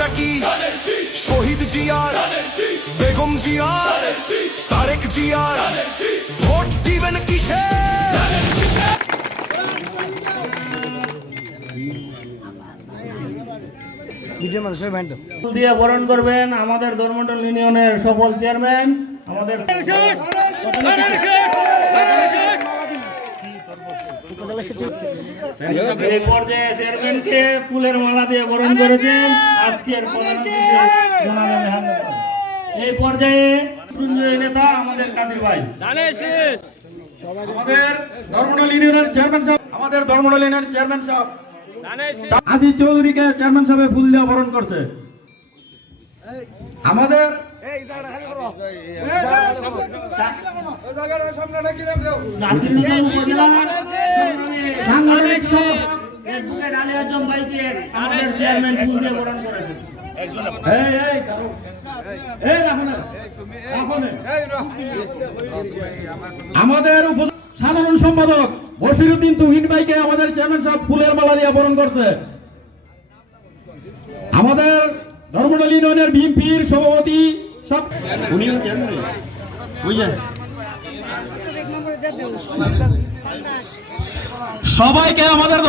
নামটা কি? শহীদ জিয়ার, বেগম জিয়ার, তারেক জিয়ার। ভোট দিবেন কিসে? দিয়ে বরণ করবেন আমাদের ধর্মমন্ডল ইউনিয়নের সকল চেয়ারম্যান, আমাদের এই পর্যায়ে চেয়ারম্যানকে ফুলের মালা দিয়ে বরণ করেছেন আজকের প্রধান অতিথি জনাব মেহমান। এই পর্যায়ে মৃত্যুঞ্জয় নেতা আমাদের কাদির ভাই, আমাদের ধর্মমন্ডল ইউনিয়নের চেয়ারম্যান সাহেব, আমাদের ধর্মমন্ডল ইউনিয়নের চেয়ারম্যান সাহেব আজিজ চৌধুরীকে চেয়ারম্যান সাহেব ফুল দিয়ে বরণ করছে। আমাদের সাংগঠনিক অ্যাডভোকেট আলী আজম ভাইকে আমাদের চেয়ারম্যান ফুল দিয়ে বরণ করেছেন। আমাদের সাধারণ সম্পাদক বশিরউদ্দিন তুহিন ভাইকে আমাদের চেয়ারম্যান সাহেব ফুলের মালা দিয়ে বরণ করছে। আমাদের ধর্মমন্ডল ইউনিয়নের বিএনপির সভাপতি সবাইকে আমাদের